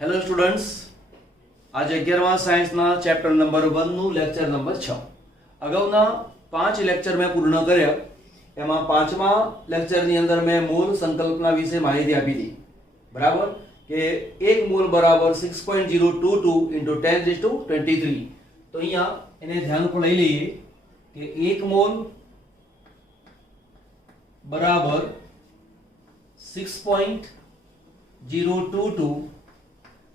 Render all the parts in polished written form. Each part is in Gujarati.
હેલો સ્ટુડન્ટ્સ, આજે 11મા સાયન્સના ચેપ્ટર નંબર 1 નું લેક્ચર નંબર 6. અગાઉના 5 લેક્ચર મેં પૂર્ણ કર્યા. એમાં 5મા લેક્ચરની અંદર મેં મૂળ સંકલ્પના વિશે માહિતી આપી હતી. બરાબર કે 1 મૂળ બરાબર 6.022 × 10⁻23. તો અહીંયા એને ધ્યાન પર લઈ લઈએ કે 1 મોલ બરાબર 6.022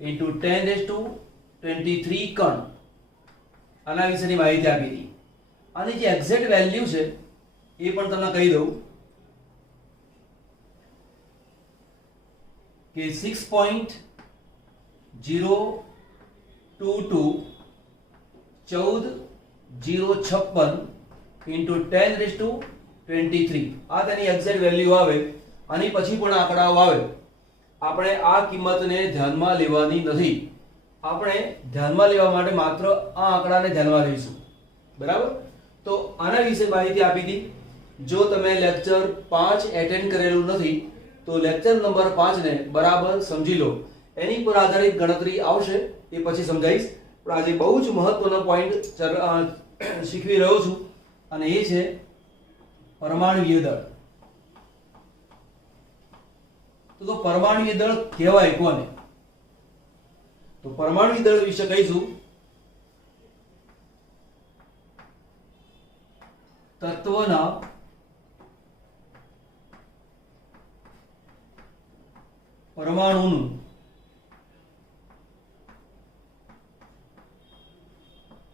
into 10⁻23 કણ. આના વિશેની માહિતી આપી હતી. આની જે એક્ઝેક્ટ વેલ્યુ છે એ પણ તમને કહી દઉં કે 6.022 14,056 into 10⁻23. આ તેની એક્ઝેક્ટ વેલ્યુ આવે. આની પછી પણ આંકડાઓ આવે. આપણે આ કિંમતને ધ્યાનમાં લેવાની નથી. આપણે ધ્યાનમાં લેવા માટે માત્ર આ આંકડાને ધ્યાનમાં લઈશું. બરાબર? તો આના વિશે માહિતી આપી હતી. જો તમે લેક્ચર 5 એટેન્ડ કરેલું નથી તો લેક્ચર નંબર 5 ને બરાબર સમજી લો. એની પર આધારિત ગણતરી આવશે, એ પછી સમજાવીશ. પણ આજે બહુ જ મહત્વનો પોઈન્ટ શીખવી રહ્યો છું અને એ છે પરમાણુય દળ. તો પરમાણુય દળ કહેવાય કોને? તો પરમાણુય દળ વિશે કહીશું તત્વના પરમાણુનું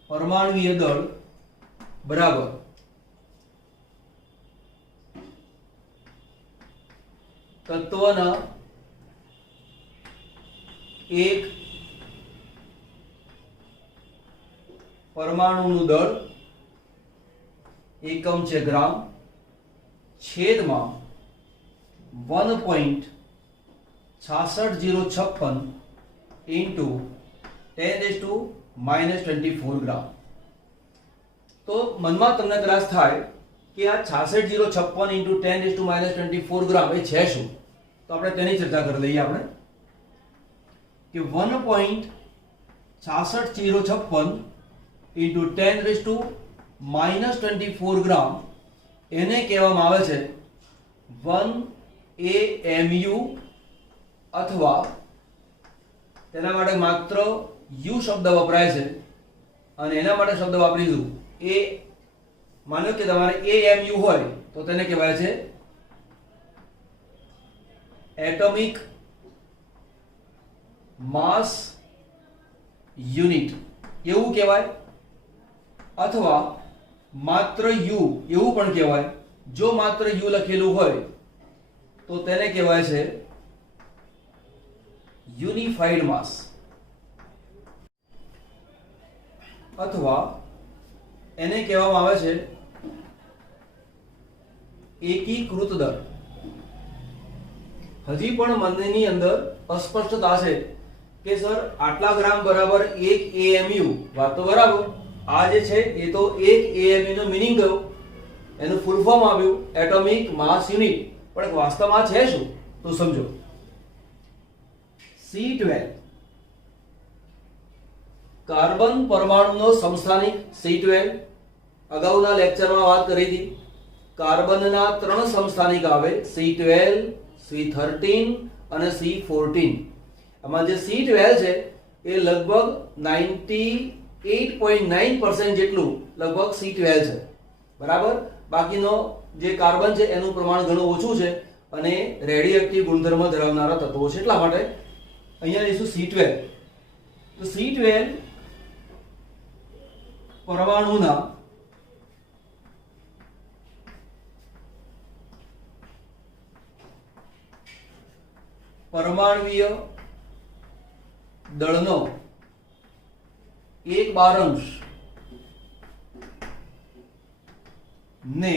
પરમાણુય દળ બરાબર તત્વના એક પરમાણુનું દળ એકમ છે ગ્રામ છેદમાં 1.66056 into 10⁻24 ગ્રામ. તો મનમાં તમને ત્રાસ થાય કે આ 66056 into 10⁻24 ગ્રામ એ છે શું? તો આપણે તેની ચર્ચા કરી લઈએ. આપણે કે 1.66056 into 10⁻24 ગ્રામ એને કહેવામાં આવે છે 1 AMU, અથવા તેના માટે માત્ર U શબ્દ વપરાય છે અને એના માટે શબ્દ વાપરીશું એ. માનો કે તમારે AMU હોય તો તેને કહેવાય છે એટોમિક માસ યુનિટ, એવું કહેવાય. અથવા માત્ર U એવું પણ કહેવાય. જો માત્ર U લખેલું હોય તો તેને કહેવાય છે યુનિફાઈડ માસ, અથવા એને કહેવામાં આવે છે એકીકૃત દળ. હજી પણ મનની અંદર અસ્પષ્ટતા છે કે સર આટલા ગ્રામ બરાબર 1 AMU. વાત તો બરાબર. આ જે છે એ તો 1 AMU નો મીનિંગ ગયો, એનું ફૂલ ફોર્મ આવ્યું એટોમિક માસ યુનિટ. પણ વાસ્તવમાં છે શું? તો સમજો. C12 carbon પરમાણુનો સમસ્થાનિક C12. અગાઉના લેક્ચરમાં વાત કરી હતી. કાર્બનના 3 સમસ્થાનિક આવે C12, C13 અને C14. આમાં જે C12 છે એ લગભગ 98.9% જેટલું લગભગ C12 છે. બરાબર? બાકીનો જે કાર્બન છે એનું પ્રમાણ ઘણું ઓછું છે અને રેડિયોએક્ટિવ ગુણધર્મ ધરાવનારા તત્વો છે. એટલા માટે અહીંયા લઈશું C12. તો C12 પરમાણુના પરમાણુય દળનો 1/12 ને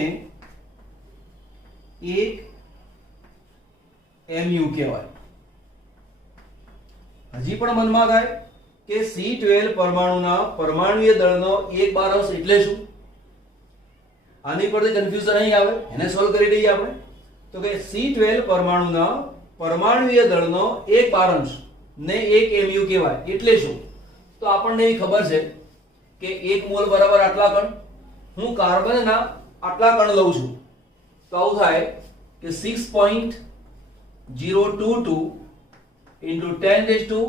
1 MU કહેવાય. હજી પણ મનમાં થાય કે C12 પરમાણુના પરમાણુય દળનો 1/12 એટલે શું? આની પરથી કન્ફ્યુઝન નહીં આવે, એને સોલ્વ કરી દઈએ આપણે. તો કે C12 પરમાણુના પરમાણુય દળનો 1/12 ને 1 mu કહેવાય. એટલે શું? તો આપણને એ ખબર છે કે 1 મોલ બરાબર આટલા કણ. હું કાર્બનના આટલા કણ લઉં છું તો આવું થાય કે 6.022 into 10 raised to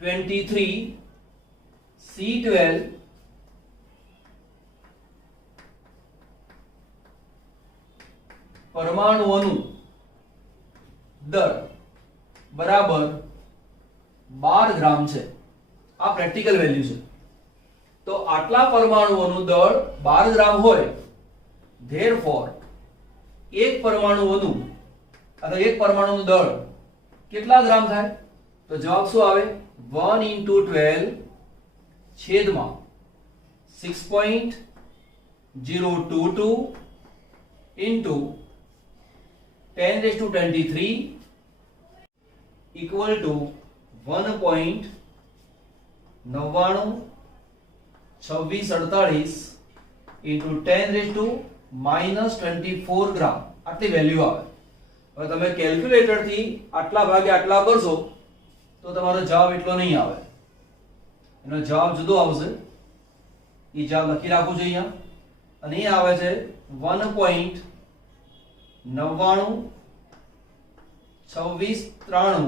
23 C12 પરમાણુઓનું દળ બરાબર 12 ગ્રામ છે. આ પ્રેક્ટિકલ વેલ્યુ છે. તો આટલા પરમાણુઓનું દળ 12 ગ્રામ હોય, ધેરફોર એક પરમાણુઓનું અથવા એક પરમાણુનું દળ કેટલા ગ્રામ થાય? તો જવાબ શું આવે? 1 into 12 છેદમાં 6.022 into 10 raised to 23 equal to 1.992648 into 10 raised to -24 ગ્રામ. આટલી વેલ્યુ આવે. હવે તમે કેલ્ક્યુલેટર થી આટલા ભાગે આટલા કરશો તો તમારો જવાબ એટલો નહીં આવે. એનો જવાબ જુદો આવશે. એ જવાબ લખી રાખવું જોઈએ અહીંયા. અને એ આવે છે 1.992693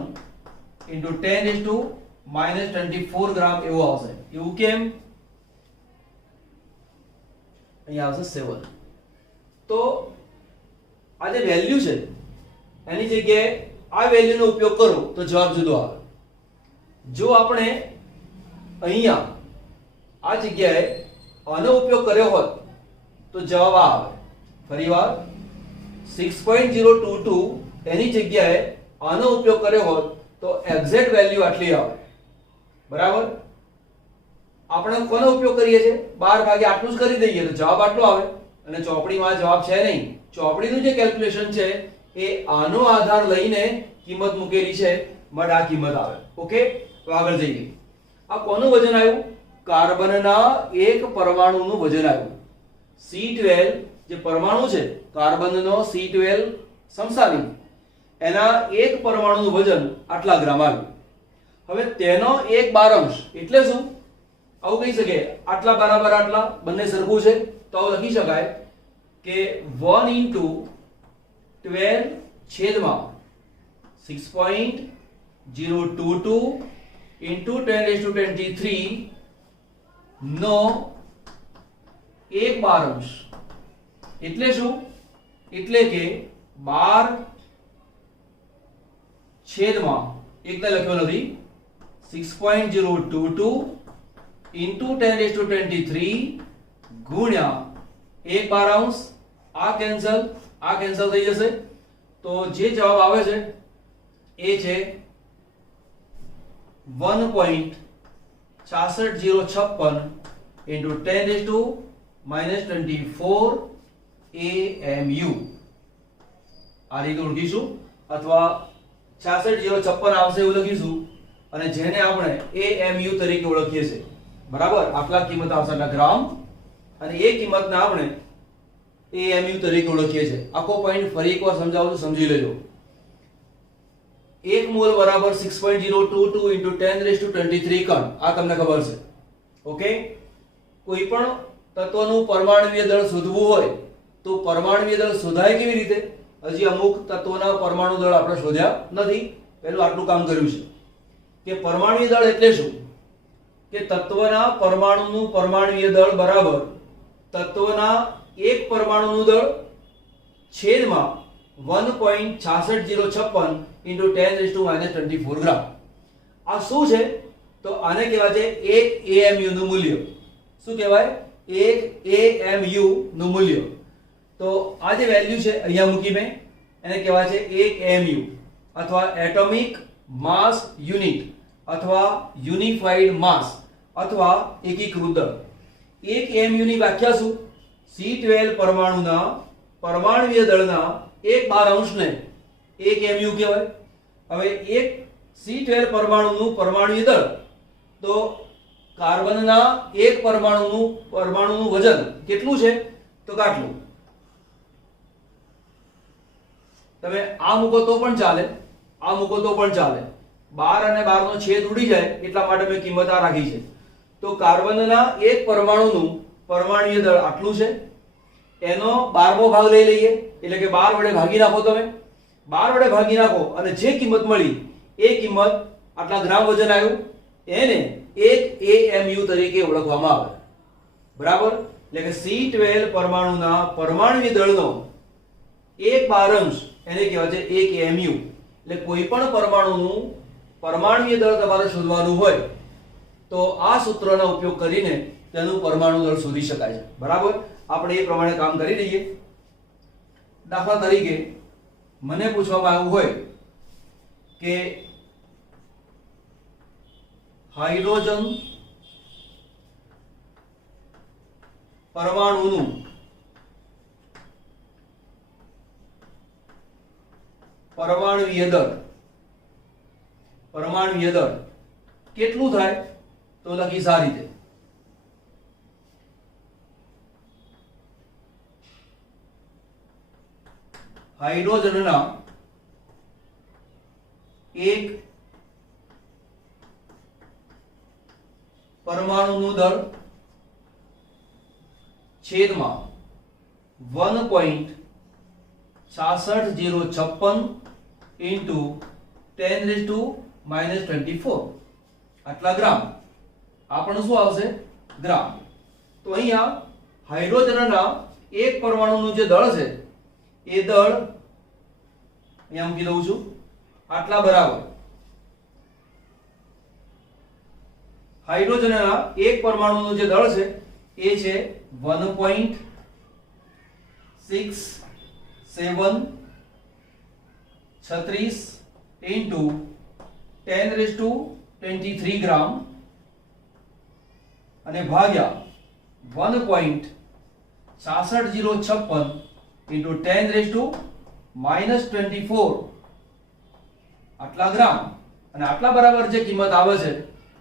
into 10 raised to -24 ગ્રામ એવું આવશે. એવું કેમ? અહીંયા આવશે 7. તો આ જે વેલ્યુ છે એની જગ્યાએ આ વેલ્યુનો ઉપયોગ કરો તો જવાબ જુદો આવે. જો આપણે અહીંયા આ જગ્યાએ આનો ઉપયોગ કર્યો હોત તો જવાબ આ આવે. ફરીવાર 6.022 એની જગ્યાએ આનો ઉપયોગ કર્યો હોત તો એક્ઝેક્ટ વેલ્યુ આટલી આવે. બરાબર? આપણે કોનો ઉપયોગ કરીએ છીએ? 12 ભાગે આટલું જ કરી દઈએ તો જવાબ આટલો આવે. અને ચોપડીમાં જવાબ છે નહીં. ચોપડીનું જે કેલ્ક્યુલેશન છે એ આનો આધાર લઈને કિંમત મૂકેલી છે, માટે આ કિંમત આવે. ઓકે, તો આગળ જઈએ. આ કોનું વજન આવ્યું? કાર્બનના એક પરમાણુનું વજન આવ્યું. C12 જે પરમાણુ છે કાર્બનનો C12 સમસાવી એના એક પરમાણુનું વજન આટલા ગ્રામ આવ્યું. હવે તેનો 1/12 એટલે શું? આવું કહી શકે આટલા બરાબર આટલા, બંને સરખું છે તો આવું લખી શકાય કે 1 into 12 છેદમાં 6.022 into 10 raised to 23 નો 1/12 એટલે શું? એટલે કે 12 છેદમાં એકદા લખ્યો નથી 6.022 into 10 raised to 23 ગુણ્યા 1/12. આ કેન્સલ થઈ જશે તો જે જવાબ આવે છે એ છે 1.66056 into 10 raised to -24 AMU. આ રીતે લખીશું અથવા 66056 આવશે એવું લખીશું અને જેને આપણે AMU તરીકે ઓળખીએ છીએ. બરાબર? આટલા કિંમત આવશે આટલા ગ્રામ અને એ કિંમતને આપણે AMU તરીકે ઓળખીએ છીએ. આખો પોઈન્ટ ફરી એકવાર સમજાવું છું, સમજી લેજો. 1 મોલ બરાબર 6.022 into 10 raised to 23 કણ. આ તમને ખબર છે. ઓકે, કોઈ પણ તત્વનું પરમાણુય દળ શોધવું હોય તો પરમાણુય દળ શોધાય કેવી રીતે? હજી અમુક તત્વોના પરમાણુ દળ આપણે શોધ્યા નથી. પહેલું આટલું કામ કર્યું છે કે પરમાણુય દળ એટલે શું? કે તત્વના પરમાણુનું પરમાણુય દળ બરાબર તત્વના એક પરમાણુનું દળ છેદમાં 1.66056 into 10 raised to -24 ગ્રામ. આ શું છે? તો આને કહેવાય છે 1 AMU નું મૂલ્ય. શું કહેવાય? 1 AMU નું મૂલ્ય. તો આ જે વેલ્યુ છે અહીંયા મૂકી મેં, એને કહેવાય છે 1 AMU અથવા એટોમિક માસ યુનિટ અથવા યુનિફાઈડ માસ અથવા એકીકૃત દળ. 1 AMU ની વ્યાખ્યા શું? C12 પરમાણુના પરમાણુય દળના 1/12 ને 1 AMU કહેવાય. હવે એક C12 પરમાણુનું પરમાણુય દળ તો કાર્બનના એક પરમાણુનું વજન કેટલું છે? તો આટલું. તમે આ મૂકો તો પણ ચાલે, આ મૂકો તો પણ ચાલે. 12 અને 12 નો છેદ ઉડી જાય એટલા માટે મેં કિંમત આ રાખી છે. તો કાર્બનના એક પરમાણુનું પરમાણુય દળ આટલું છે, એનો 12મો ભાગ લઈ લઈએ એટલે કે 12 વડે ભાગી નાખો. તમે 12 વડે ભાગી નાખો અને જે કિંમત મળી એ કિંમત આટલા ગ્રામ વજન આવ્યું, એને 1 AMU તરીકે ઓળખવામાં આવે. બરાબર? એટલે કે C12 પરમાણુના પરમાણુય દળનો 1/12 એને કહેવાય છે 1 AMU. એટલે કોઈ પણ પરમાણુનું પરમાણુય દળ તમારે શોધવાનું હોય તો આ સૂત્રનો ઉપયોગ કરીને તેનું પરમાણુ દળ શોધી શકાય છે. બરાબર? આપણે એ પ્રમાણે કામ કરી લઈએ. દાખલા તરીકે મને પૂછવામાં આવ્યું હોય કે હાઇડ્રોજન પરમાણુનું પરમાણુય દળ કેટલું થાય? તો લખીશ આ રીતે. હાઇડ્રોજનના એક પરમાણુનું દળ છેદમાં 1.66056 into 10⁻⁻24 આટલા ગ્રામ. આપણને શું આવશે? ગ્રામ. તો અહીંયા હાઇડ્રોજનના એક પરમાણુનું જે દળ છે એ દળ અહીંયા મૂકી દઉં છું, આટલા બરાબર. હાઇડ્રોજનના એક પરમાણુનું જે દળ છે એ છે 1.6736 into 10⁻23 ગ્રામ અને ભાગ્યા 1.66056 into 10⁻⁻24 આટલા ગ્રામ. અને આટલા બરાબર જે કિંમત આવે છે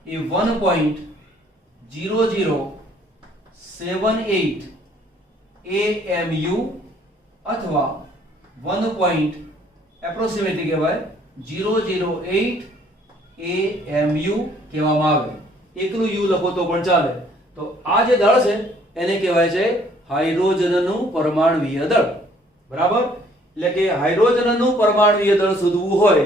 એ 1.0078 AMU અથવા 1. એપ્રોક્સિમેટલી કહેવાય 008 AMU કહેવામાં આવે. એકલું યુ લખો તો પણ ચાલે. તો આ જે દળ છે એને કહેવાય છે હાઇડ્રોજનનું પરમાણુય દળ. બરાબર? એટલે કે હાઇડ્રોજનનું પરમાણુય દળ શોધવું હોય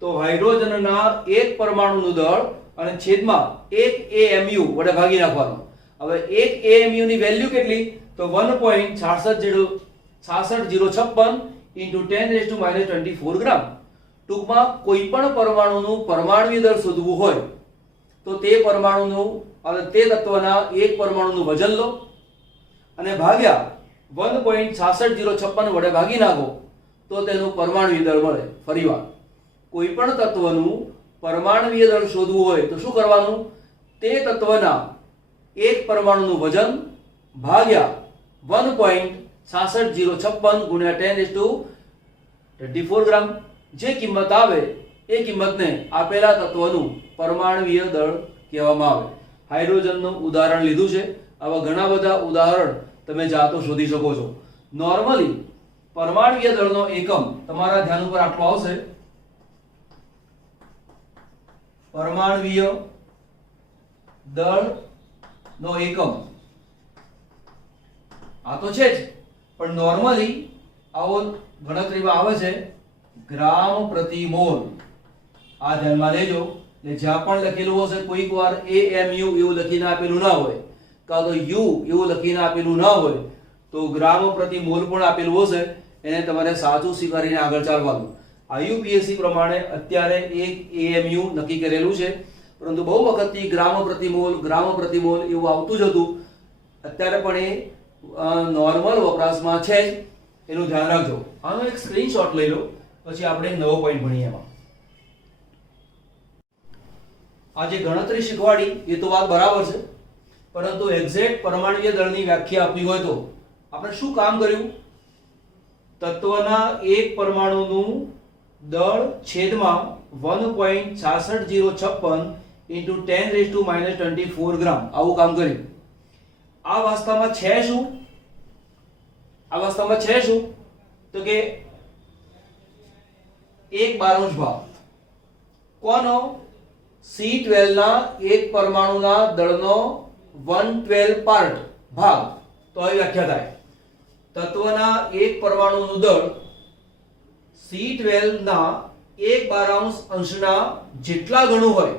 તો હાઇડ્રોજનના એક પરમાણુનું દળ અને છેદમાં 1 AMU વડે ભાગી નાખવાનું. હવે 1 AMU ની વેલ્યુ કેટલી? તો 1.66056 into 10⁻⁻24 ગ્રામ. ટૂંકમાં કોઈ પણ પરમાણુનું પરમાણુય દળ શોધવું હોય તો તે પરમાણુનું અને તે તત્વના એક પરમાણુનું વજન લો અને ભાગ્યા 1.66056 વડે ભાગી નાખો તો તેનું પરમાણુય દળ મળે. ફરીવાર, કોઈ પણ તત્વનું પરમાણુય દળ શોધવું હોય તો શું કરવાનું? તે તત્વના એક પરમાણુનું વજન ભાગ્યા 1.66056 ગુણ્યા 10⁻24 ગ્રામ. જે કિંમત આવે એ કિંમતને આપેલા તત્વનું પરમાણુય દળ કહેવામાં આવે. હાઇડ્રોજનનું ઉદાહરણ લીધું છે. આવા ઘણા બધા ઉદાહરણ તમે જાતો શોધી શકો છો. નોર્મલી પરમાણુય દળનો એકમ તમારા ધ્યાન ઉપર આટલો આવશે. પરમાણુય દળનો એકમ આ તો છે જ, પણ નોર્મલી આવો ગણતરીમાં આવે છે ગ્રામ પ્રતિ મોલ. આ ધ્યાનમાં લેજો. એટલે જ્યાં પણ લખેલું હશે કોઈક વાર AMU એવું લખીને આપેલું ના હોય કાં તો U એવું લખીને આપેલું ના હોય તો ગ્રામ પ્રતિ મોલ પણ આપેલું હશે. એને તમારે સાચું સ્વીકારીને આગળ ચાલવાનું. IUPAC પ્રમાણે અત્યારે એક AMU નક્કી કરેલું છે, પરંતુ બહુ વખતથી ગ્રામ પ્રતિ મોલ એવું આવતું જ હતું. અત્યારે પણ એ નોર્મલ વપરાશમાં છે જ. એનું ધ્યાન રાખજો. આનો એક સ્ક્રીનશોટ લઈ લો, પછી આપણે નવો પોઈન્ટ ભણીએ. એમાં આ જે ગણતરી શીખવાડી એ તો વાત બરાબર છે, પરંતુ એક્ઝેક્ટ પરમાણુય દળની વ્યાખ્યા આપવી હોય તો આપણે શું કામ કર્યું? તત્વના એક પરમાણુનું દળ છેદમાં 1.66056 into 10⁻⁻24 ગ્રામ આવું કામ કર્યું. આ વાસ્તવમાં છે શું? તો કે 1/12 ભાગ. કોનો? C12 ના એક પરમાણુના દળનો 1/12 પાર્ટ ભાગ. તો આવી વ્યાખ્યા થાય. તત્વના એક પરમાણુનું દળ C12 ના 1/12 અંશના જેટલા ગણું હોય,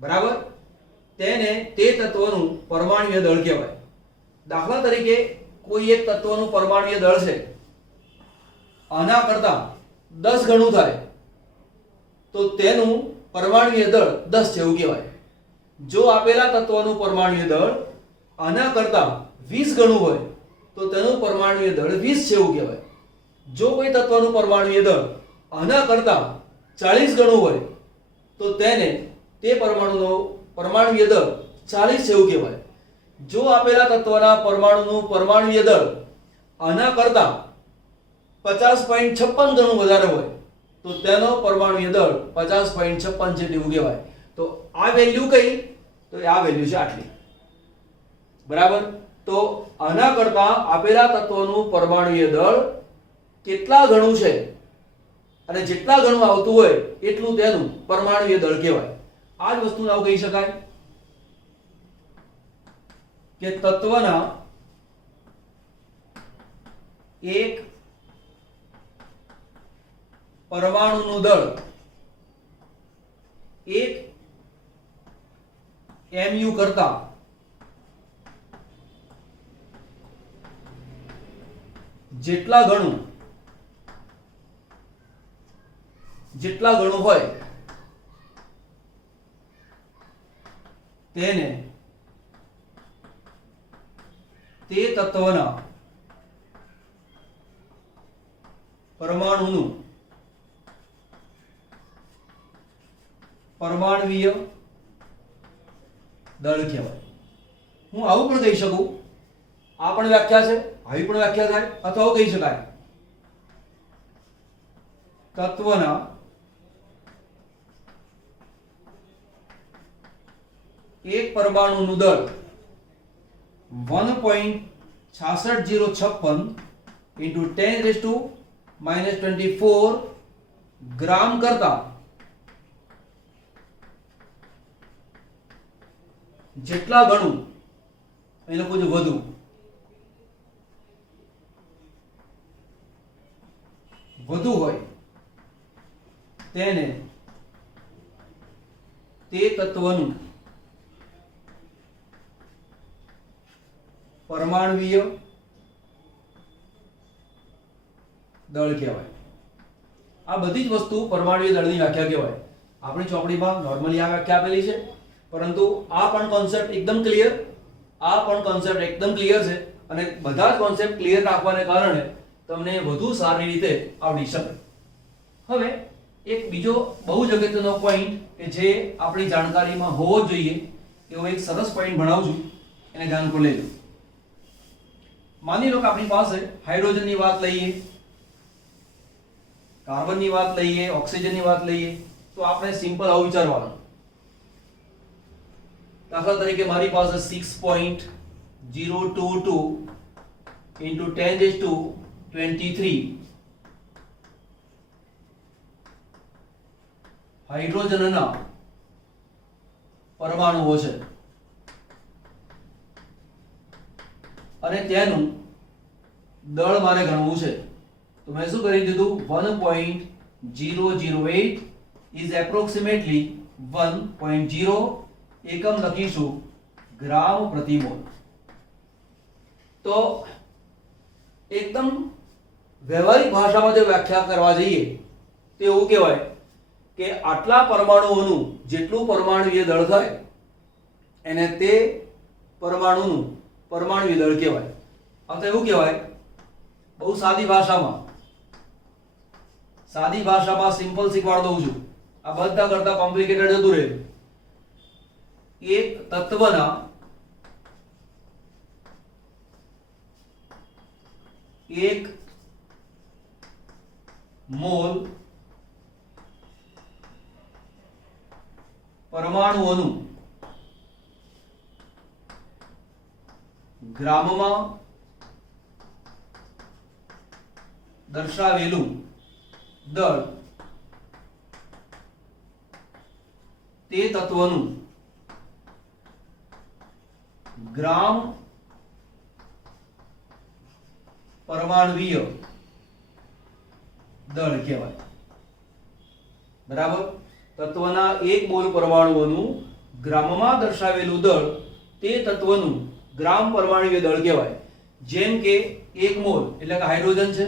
બરાબર, તેને તે તત્વનું પરમાણુય દળ કહેવાય. દાખલા તરીકે કોઈ એક તત્વનું પરમાણુય દળ છે, આના કરતા 10 ગણું થાય તો તેનું પરમાણુય દળ 10 છે એવું કહેવાય. જો આપેલા તત્વનું પરમાણુય દળ આના કરતા 20 ગણું હોય તો તેનું પરમાણુય દળ 20 છે એવું કહેવાય. જો કોઈ તત્વનું પરમાણુય દળ આના કરતા 40 ગણું હોય તો તેને તે પરમાણુનો પરમાણુય દળ 40 છે એવું કહેવાય. જો આપેલા તત્વના પરમાણુનું પરમાણુય દળ આના કરતા 50.56 ગણું વધારે હોય તો તેનો પરમાણુય દળ 50.56 છે એવું કહેવાય. તો આ વેલ્યુ કઈ? તો આ વેલ્યુ છે આટલી, બરાબર. તો આના કરતા આપેલા તત્વનું પરમાણુય દળ કેટલા ગણું છે અને જેટલા ગણું આવતું હોય એટલું તેનું પરમાણુય દળ કહેવાય. આ જ વસ્તુને આવું કહી શકાય કે તત્વના એક પરમાણુનું દળ 1 mu કરતા જેટલા ગણું હોય તેને તે તત્વના પરમાણુનું પરમાણુય દળ કહેવાય. હું આવું પણ કહી શકું, આ પણ વ્યાખ્યા છે, આવી પણ વ્યાખ્યા થાય, અથવા આવું કહી શકાય તત્વના એક પરમાણુનું દળ 1.66056 into 10⁻⁻24 ગ્રામ કરતા જેટલા ગણું, એ લખું છું વધુ હોય તેને તે તત્વનું પરમાણુય દળ કહેવાય. આ બધી જ વસ્તુ પરમાણુય દળની વ્યાખ્યા કહેવાય. આપણી ચોપડીમાં નોર્મલી આ વ્યાખ્યા આપેલી છે, પરંતુ આ પણ કોન્સેપ્ટ એકદમ ક્લિયર છે અને બધા જ કોન્સેપ્ટ ક્લિયર રાખવાને કારણે તમને વધુ સારી રીતે આવડી શકે. હવે એક બીજો બહુ જ અગત્યનો પોઈન્ટ કે જે આપણી જાણકારીમાં હોવો જ જોઈએ એવો એક સરસ પોઈન્ટ ભણાવું છું, એને ધ્યાન પર લઈ લો. માની લો કે આપણી પાસે હાઇડ્રોજનની વાત લઈએ, કાર્બનની વાત લઈએ, ઓક્સિજનની વાત લઈએ, તો આપણે સિમ્પલ આવું વિચારવાનું. દાખલા તરીકે મારી પાસે 6.022 into 10⁻23 હાઇડ્રોજનના પરમાણુઓ છે અને તેનું દળ મારે ગણવું છે. તો મેં શું કરી દીધું? 1.008 is approximately 1.0 એકમ લખીશું ગ્રામ પ્રતિ મોલ. તો એકદમ વ્યવહારિક ભાષામાં જો વ્યાખ્યા કરવા જઈએ તો એવું કહેવાય કે આટલા પરમાણુઓનું જેટલું પરમાણુય દળ થાય એને તે પરમાણુનું પરમાણુય દળ કહેવાય. આ તો એવું કહેવાય બહુ સાદી ભાષામાં સિમ્પલ શીખવાડ દઉં છું. આ બધા કરતા કોમ્પ્લિકેટેડ જતું રહે. એક તત્વના એક મોલ પરમાણુઓનું ગ્રામમાં દર્શાવેલું દળ તે તત્વનું ગ્રામ પરમાણુવીય દળ કહેવાય. બરાબર. તત્વના 1 મોલ પરમાણુઓનું ગ્રામમાં દર્શાવેલું દળ તે તત્વનું ગ્રામ પરમાણુવીય દળ કહેવાય. જેમ કે 1 મોલ એટલે કે હાઇડ્રોજન છે,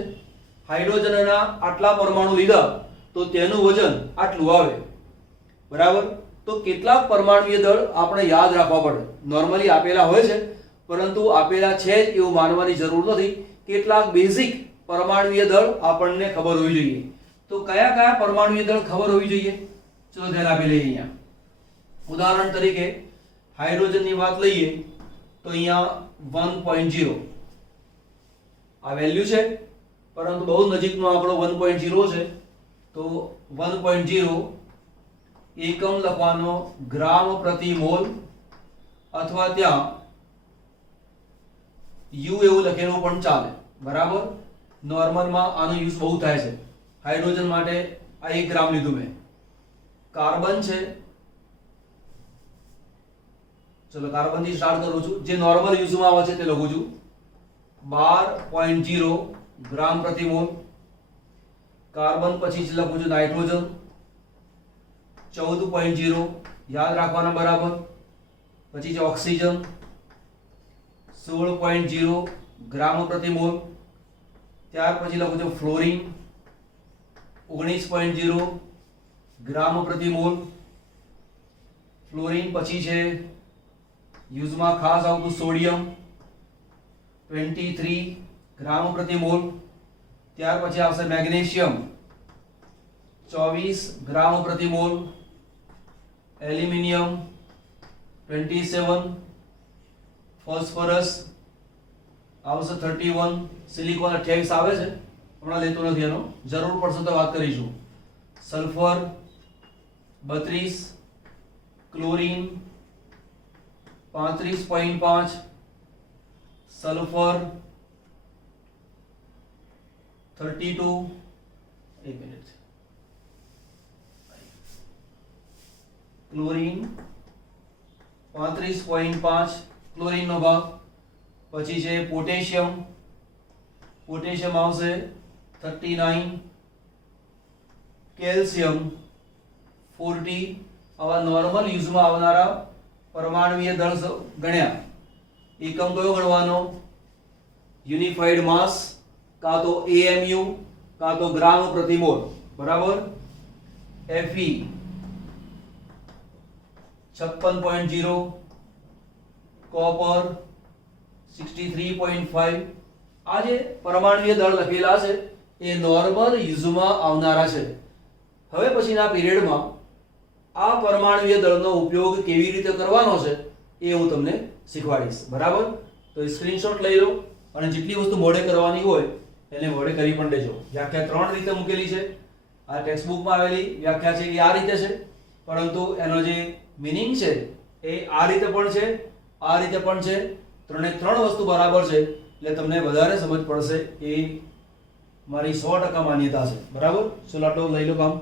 હાઇડ્રોજનના આટલા પરમાણુ લીધા તો તેનું વજન આટલું આવે. બરાબર. તો કેટલાક પરમાણુવીય દળ આપણે યાદ રાખવા પડે. નોર્મલી આપેલા હોય છે, પરંતુ આપેલા છે જ એવું માનવાની જરૂર નથી. કેટલાક બેઝિક પરમાણુવીય દળ આપણને ખબર હોવી જોઈએ. તો કયા કયા પરમાણુવીય દળ ખબર હોવી જોઈએ? ચલો ધ્યાન આપી લઈએ. અહીંયા ઉદાહરણ તરીકે હાઇડ્રોજનની વાત લઈએ તો અહીંયા 1.0 આ વેલ્યુ છે, પરંતુ બહુ નજીકનો આંકડો 1.0 છે. તો 1.0 એકમ લખવાનો ગ્રામ પ્રતિ મોલ, અથવા ત્યાં યુ એવું લખેલું પણ ચાલે. બરાબર. નોર્મલમાં આનો યુઝ બહુ થાય છે. હાઇડ્રોજન માટે આ 1 ગ્રામ લીધું મેં. કાર્બન છે, ચલો કાર્બન થી સ્ટાર્ટ કરું છું. જે નોર્મલ યુઝમાં આવે છે તે લખું છું. 12.0 ગ્રામ પ્રતિ મોલ. કાર્બન પછી લખું છું નાઇટ્રોજન 14.0 યાદ રાખવાના બરાબર. પછી છે ઓક્સિજન 16.0 ગ્રામ પ્રતિ મોલ. ત્યાર પછી લખું છું ફ્લોરિન 19.0 ગ્રામ પ્રતિ મોલ. ફ્લોરિન પછી છે યુઝમાં ખાસ આવતું સોડિયમ 23 ગ્રામ પ્રતિ મોલ. ત્યાર પછી આવશે મેગ્નેશિયમ 24 ગ્રામ પ્રતિ મોલ. એલ્યુમિનિયમ 27. ફોસ્ફરસ આવશે 31. સિલિકોન 28 આવે છે, હમણાં લેતો નથી, એનો જરૂર પડશે તો વાત કરીશું. સલ્ફર 32. ક્લોરીન 35.5. સલ્ફર 32. એક મિનિટ. ક્લોરીન 35.5 ક્લોરીનનો ભાગ. પછી છે પોટેશિયમ. પોટેશિયમ આવશે 39. કેલ્શિયમ 40. આવા નોર્મલ યુઝમાં આવનારા પરમાણુવીય દળ ગણ્યા. એકમ કયો ગણવાનો? યુનિફાઈડ માસ, કાં તો AMU કાં તો ગ્રામ પ્રતિ મોલ. બરાબર. Fe 56.0. કોપર 63.5. આ જે પરમાણુવીય દળ લખેલા છે એ નોર્મલ યુઝમાં આવનારા છે. હવે પછીના પીરિયડમાં આ પરમાણુવીય દળનો ઉપયોગ કેવી રીતે કરવાનો છે એ હું તમને શીખવાડીશ. બરાબર. તો સ્ક્રીનશોટ લઈ લો અને જેટલી વસ્તુ મોઢે કરવાની હોય એને મોઢે કરી પણ દેજો. વ્યાખ્યા 3 રીતે મૂકેલી છે. આ ટેક્સ્ટ બુકમાં આવેલી વ્યાખ્યા છે એ આ રીતે છે, પરંતુ એનો જે મીનિંગ છે એ આ રીતે પણ છે, આ રીતે પણ છે. 3 વસ્તુ બરાબર છે એટલે તમને વધારે સમજ પડશે એ મારી 100% માન્યતા છે. બરાબર. ચલો આટલું લઈ લો કામ.